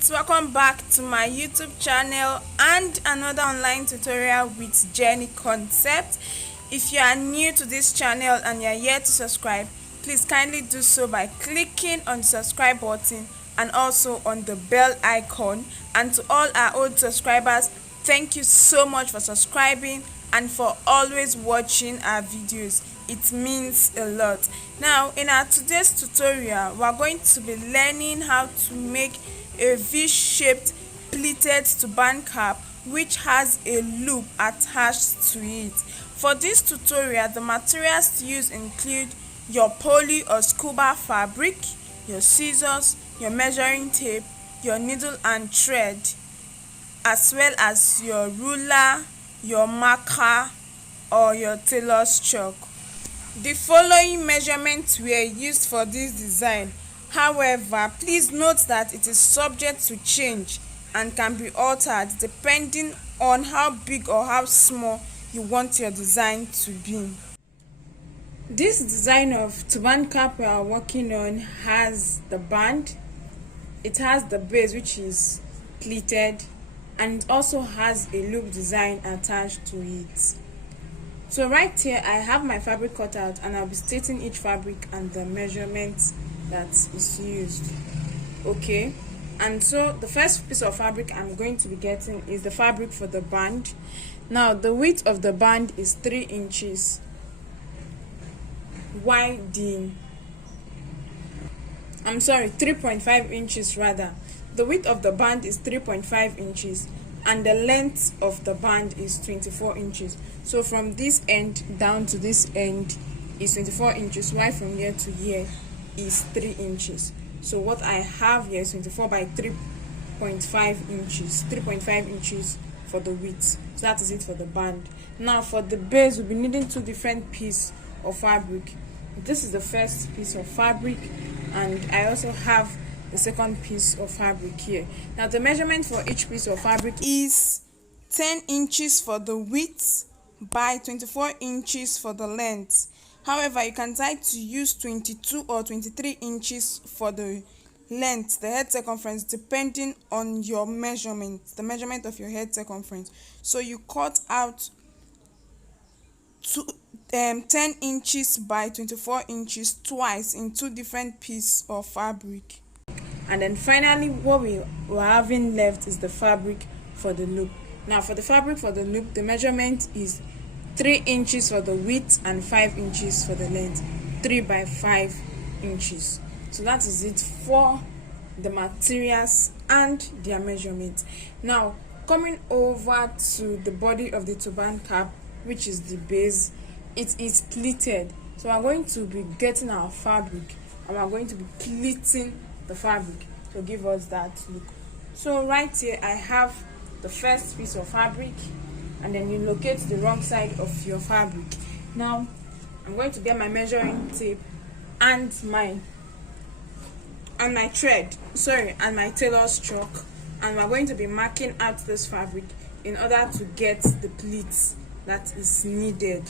friends, welcome back to my YouTube channel and another online tutorial with Jenny Concept. If you are new to this channel and you are yet to subscribe, please kindly do so by clicking on the subscribe button and also on the bell icon. And to all our old subscribers, thank you so much for subscribing and for always watching our videos. It means a lot. Now, in our today's tutorial, we are going to be learning how to make a V-shaped pleated turban cap which has a loop attached to it. For this tutorial, the materials to use include your poly or scuba fabric, your scissors, your measuring tape, your needle and thread, as well as your ruler, your marker, or your tailor's chalk. The following measurements were used for this design. However, please note that it is subject to change and can be altered depending on how big or how small you want your design to be. This design of turban cap we are working on has the band, it has the base which is pleated, and it also has a loop design attached to it. So right here I have my fabric cut out and I'll be stating each fabric and the measurement that is used. Okay, and so the first piece of fabric I'm going to be getting is the fabric for the band. Now the width of the band is 3 inches, widening, 3.5 inches rather. The width of the band is 3.5 inches and the length of the band is 24 inches. So from this end down to this end is 24 inches, while from here to here is 3 inches. So what I have here is 24 by 3.5 inches, 3.5 inches for the width. So that is it for the band. Now for the base, we'll be needing 2 different pieces of fabric. This is the first piece of fabric and I also have the second piece of fabric here. Now the measurement for each piece of fabric is 10 inches for the width by 24 inches for the length. However, you can decide to use 22 or 23 inches for the length, the head circumference, depending on your measurement, the measurement of your head circumference. So you cut out 10 inches by 24 inches twice in 2 different pieces of fabric. And then finally what we're having left is the fabric for the loop. Now for the fabric for the loop, the measurement is 3 inches for the width and 5 inches for the length, 3 by 5 inches. So that is it for the materials and their measurements. Now coming over to the body of the turban cap, which is the base, it is pleated. So we're going to be getting our fabric and we're going to be pleating the fabric to give us that look. So right here I have the first piece of fabric, and then you locate the wrong side of your fabric. Now I'm going to get my measuring tape and my thread, and my tailor's chalk, and we're going to be marking out this fabric in order to get the pleats that is needed.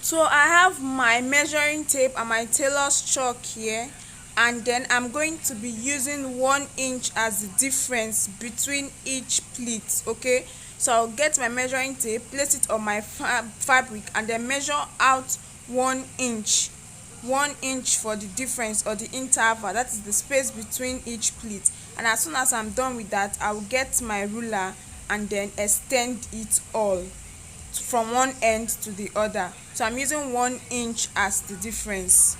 So I have my measuring tape and my tailor's chalk here, and then I'm going to be using 1 inch as the difference between each pleat. Okay, so I'll get my measuring tape, place it on my fabric, and then measure out 1 inch for the difference or the interval, that is the space between each pleat. And as soon as I'm done with that, I will get my ruler and then extend it all from one end to the other. So I'm using 1 inch as the difference.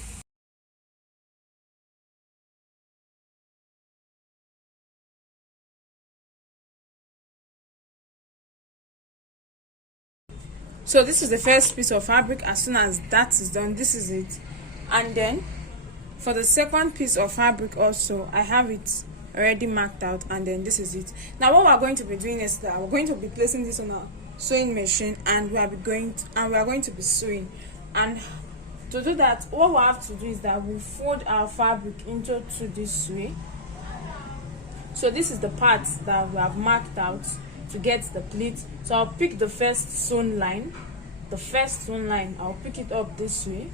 So this is the first piece of fabric. As soon as that is done, this is it. And then for the second piece of fabric also, I have it already marked out, and then this is it. Now what we're going to be doing is that we're going to be placing this on our sewing machine and we are going to be sewing. And to do that, what we have to do is that we fold our fabric into this way. So this is the part that we have marked out to get the pleat. So I'll pick the first sewn line, I'll pick it up this way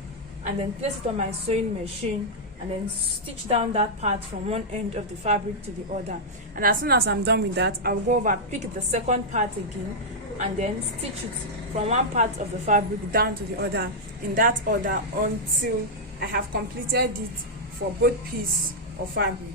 and then place it on my sewing machine and then stitch down that part from one end of the fabric to the other. And as soon as I'm done with that, I'll go over, pick the second part again, and then stitch it from one part of the fabric down to the other in that order until I have completed it for both pieces of fabric.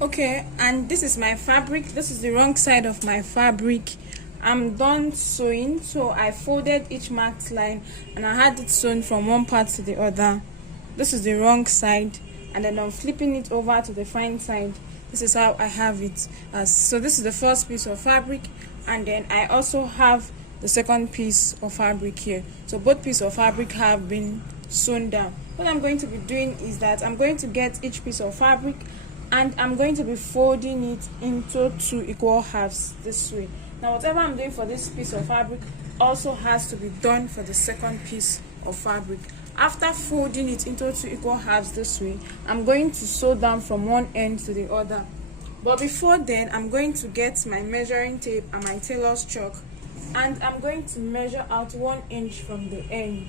Okay, and this is my fabric. This is the wrong side of my fabric. I'm done sewing, so I folded each marked line and I had it sewn from one part to the other. This is the wrong side, and then I'm flipping it over to the fine side. This is how I have it. So this is the first piece of fabric, and then I also have the second piece of fabric here. So both pieces of fabric have been sewn down. What I'm going to be doing is that I'm going to get each piece of fabric and I'm going to be folding it into 2 equal halves this way. Now whatever I'm doing for this piece of fabric also has to be done for the second piece of fabric. After folding it into 2 equal halves this way, I'm going to sew down from one end to the other. But before then, I'm going to get my measuring tape and my tailor's chalk, and I'm going to measure out 1 inch from the end.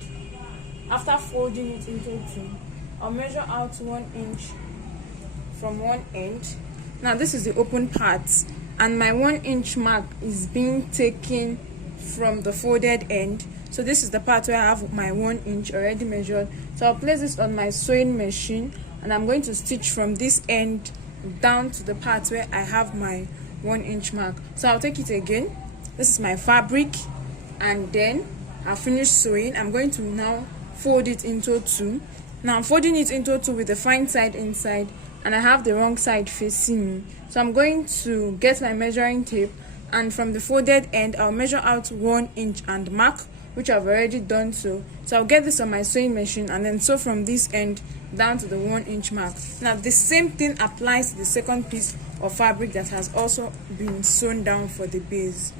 After folding it into 2, I'll measure out 1 inch from one end. Now this is the open part, and my 1 inch mark is being taken from the folded end. So this is the part where I have my 1 inch already measured. So I'll place this on my sewing machine, and I'm going to stitch from this end down to the part where I have my 1 inch mark. So I'll take it again. This is my fabric, and then I'll finish sewing. I'm going to now fold it into 2. Now I'm folding it into 2 with the fine side inside, and I have the wrong side facing me. So I'm going to get my measuring tape, and from the folded end I'll measure out 1 inch and mark, which I've already done so. So I'll get this on my sewing machine and then sew from this end down to the 1 inch mark. Now the same thing applies to the second piece of fabric that has also been sewn down for the base.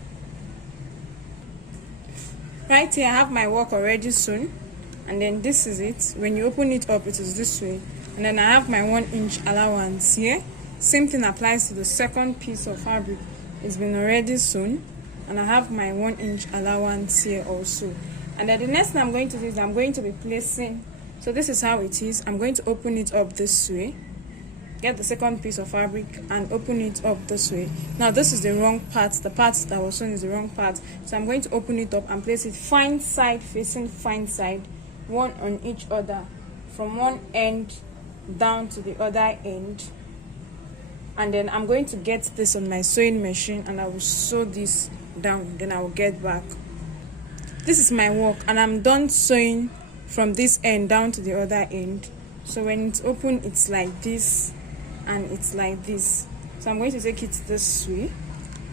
Right here I have my work already sewn, and then this is it. When you open it up, it is this way. And then I have my 1 inch allowance here. Same thing applies to the second piece of fabric. It's been already sewn, and I have my 1 inch allowance here also. And then the next thing I'm going to do is I'm going to be placing, so this is how it is. I'm going to open it up this way, get the second piece of fabric and open it up this way. Now this is the wrong part. The part that was sewn is the wrong part, so I'm going to open it up and place it fine side facing fine side, one on each other, from one end down to the other end. And then I'm going to get this on my sewing machine and I will sew this down, then I will get back. This is my work, and I'm done sewing from this end down to the other end. So when it's open, it's like this and it's like this. So I'm going to take it this way,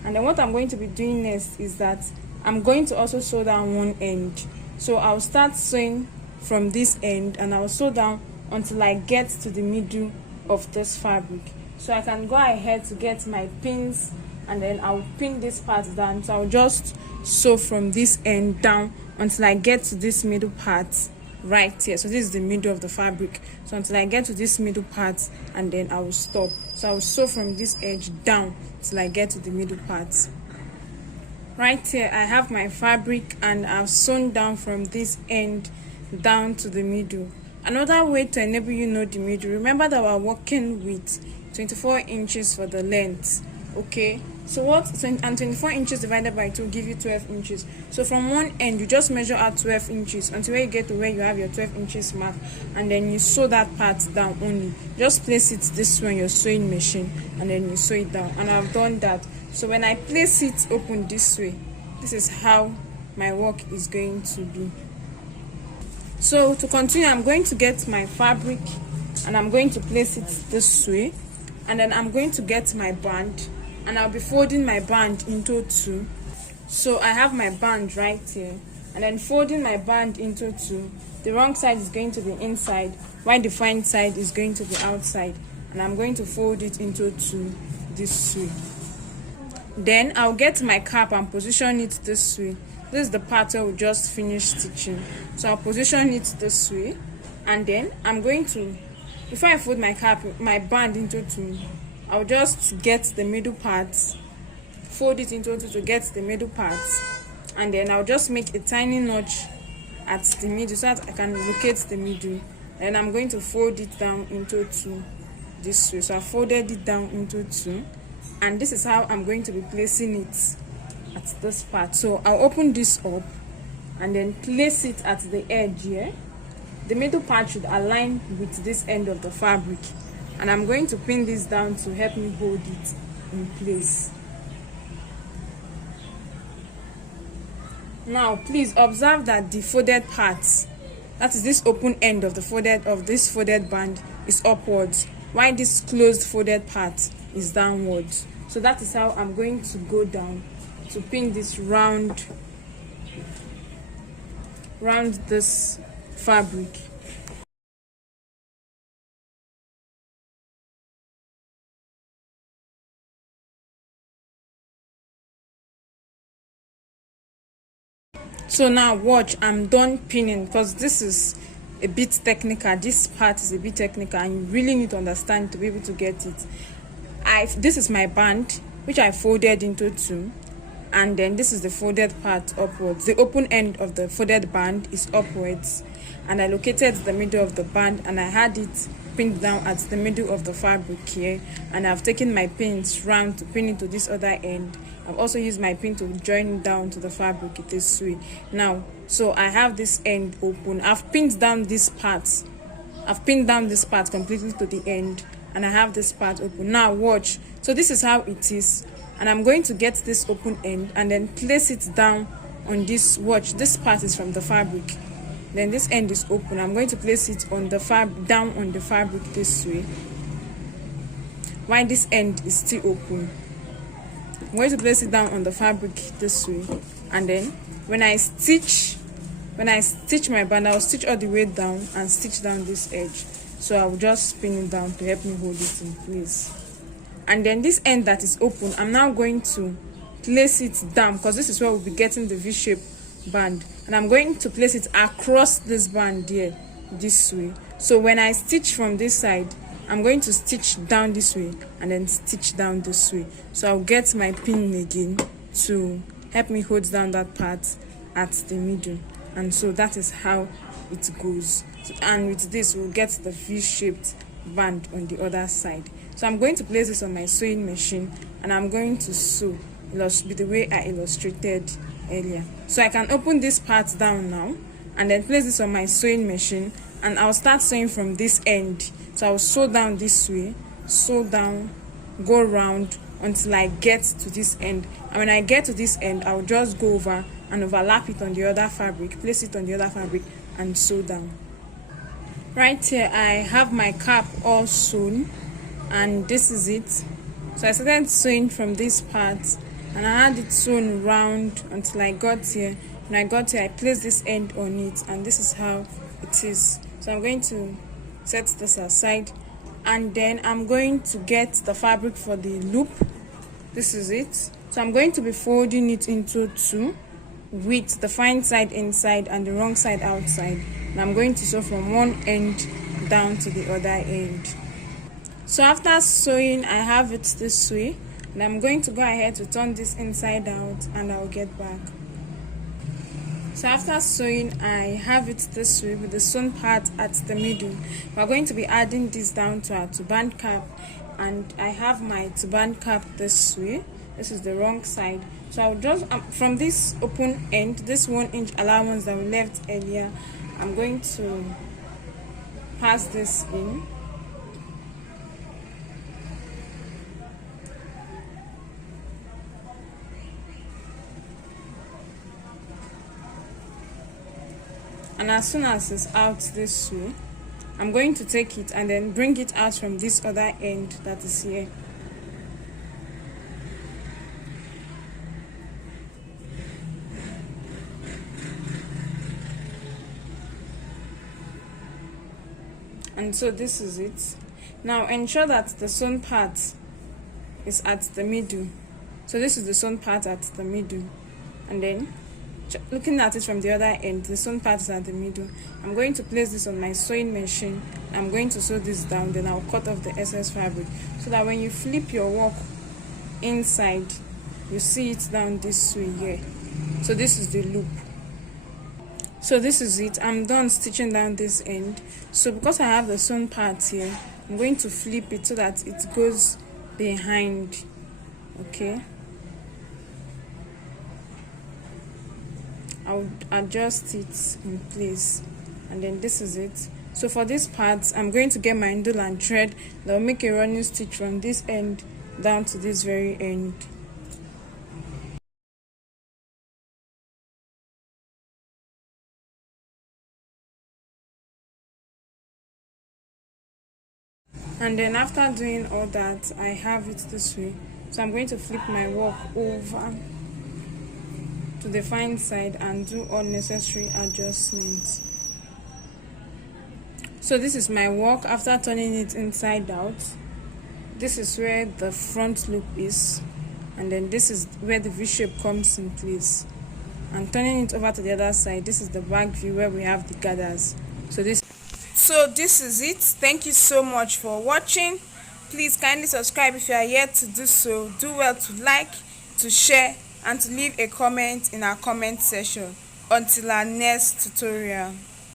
and then what I'm going to be doing next is that I'm going to also sew down one end. So I'll start sewing from this end and I'll sew down until I get to the middle of this fabric. So I can go ahead to get my pins, and then I'll pin this part down. So I'll just sew from this end down until I get to this middle part right here. So this is the middle of the fabric. So until I get to this middle part, and then I will stop. So I will sew from this edge down till I get to the middle part. Right here I have my fabric, and I've sewn down from this end down to the middle. Another way to enable you know the middle, remember that we're working with 24 inches for the length. Okay, so what, and 24 inches divided by 2 give you 12 inches. So from one end you just measure out 12 inches until you get to where you have your 12 inches mark, and then you sew that part down only. Just place it this way on your sewing machine and then you sew it down, and I've done that. So when I place it open this way, this is how my work is going to be. So to continue, I'm going to get my fabric and I'm going to place it this way, and then I'm going to get my band, and I'll be folding my band into 2. So I have my band right here, and then folding my band into 2. The wrong side is going to be inside, while the fine side is going to be outside, and I'm going to fold it into 2 this way. Then I'll get my cap and position it this way. This is the part where we just finished stitching. So I'll position it this way, and then I'm going to, before I fold my cap, my band into 2, I'll just get the middle part, fold it into 2 to get the middle part, and then I'll just make a tiny notch at the middle so that I can locate the middle, and I'm going to fold it down into two this way. So I folded it down into two, and this is how I'm going to be placing it at this part. So I'll open this up and then place it at the edge here. The middle part should align with this end of the fabric, and I'm going to pin this down to help me hold it in place. Now please observe that the folded part, that is this open end of the this folded band, is upwards, while this closed folded part is downwards. So that is how I'm going to go down to pin this round this fabric. So now watch, I'm done pinning, because this is a bit technical. This part is a bit technical and you really need to understand to be able to get it. This is my band, which I folded into two, and then this is the folded part upwards. The open end of the folded band is upwards, and I located the middle of the band and I had it pinned down at the middle of the fabric here, and I've taken my pins round to pin it to this other end. I've also used my pin to join down to the fabric this way. Now, so I have this end open. I've pinned down this part. I've pinned down this part completely to the end, and I have this part open. Now watch. So this is how it is, and I'm going to get this open end and then place it down on this. Watch, this part is from the fabric, then this end is open. I'm going to place it on the down on the fabric this way, while this end is still open. I'm going to place it down on the fabric this way, and then when I stitch my band, I'll stitch all the way down and stitch down this edge. So I'll just spin it down to help me hold it in place. And then this end that is open, I'm now going to place it down, because this is where we'll be getting the V-shaped band, and I'm going to place it across this band here this way. So when I stitch from this side, I'm going to stitch down this way and then stitch down this way. So I'll get my pin again to help me hold down that part at the middle, and so that is how it goes. And with this, we'll get the V-shaped band on the other side. So I'm going to place this on my sewing machine, and I'm going to sew with the way I illustrated earlier. So I can open this part down now and then place this on my sewing machine, and I'll start sewing from this end. So I'll sew down this way, sew down, go around until I get to this end, and when I get to this end, I'll just go over and overlap it on the other fabric, place it on the other fabric, and sew down. Right here I have my cap all sewn, and this is it. So I started sewing from this part, and I had it sewn round until I got here. When I got here, I placed this end on it, and this is how it is. So I'm going to set this aside, and then I'm going to get the fabric for the loop. This is it. So I'm going to be folding it into two, with the fine side inside and the wrong side outside, and I'm going to sew from one end down to the other end. So after sewing, I have it this way, and I'm going to go ahead to turn this inside out, and I'll get back. So after sewing, I have it this way with the sewn part at the middle. We're going to be adding this down to our turban cap, and I have my turban cap this way. This is the wrong side. So I'll just from this open end, this 1 inch allowance that we left earlier, I'm going to pass this in. And as soon as it's out this way, I'm going to take it and then bring it out from this other end that is here. And so this is it. Now ensure that the sewn part is at the middle. So this is the sewn part at the middle, and then looking at it from the other end, the sewn part is at the middle. I'm going to place this on my sewing machine. I'm going to sew this down, then I'll cut off the excess fabric, so that when you flip your work inside, you see it down this way here. So this is the loop. So this is it. I'm done stitching down this end. So because I have the sewn part here, I'm going to flip it so that it goes behind. Okay, I'll adjust it in place, and then this is it. So for this part, I'm going to get my needle and thread. I'll make a running stitch from this end down to this very end. And then after doing all that, I have it this way. So I'm going to flip my work over to the fine side and do all necessary adjustments. So this is my work after turning it inside out. This is where the front loop is, and then this is where the V-shape comes in place. And turning it over to the other side, this is the back view where we have the gathers. So this is it. Thank you so much for watching. Please kindly subscribe if you are yet to do so. Do well to like, to share, and to leave a comment in our comment section. Until our next tutorial.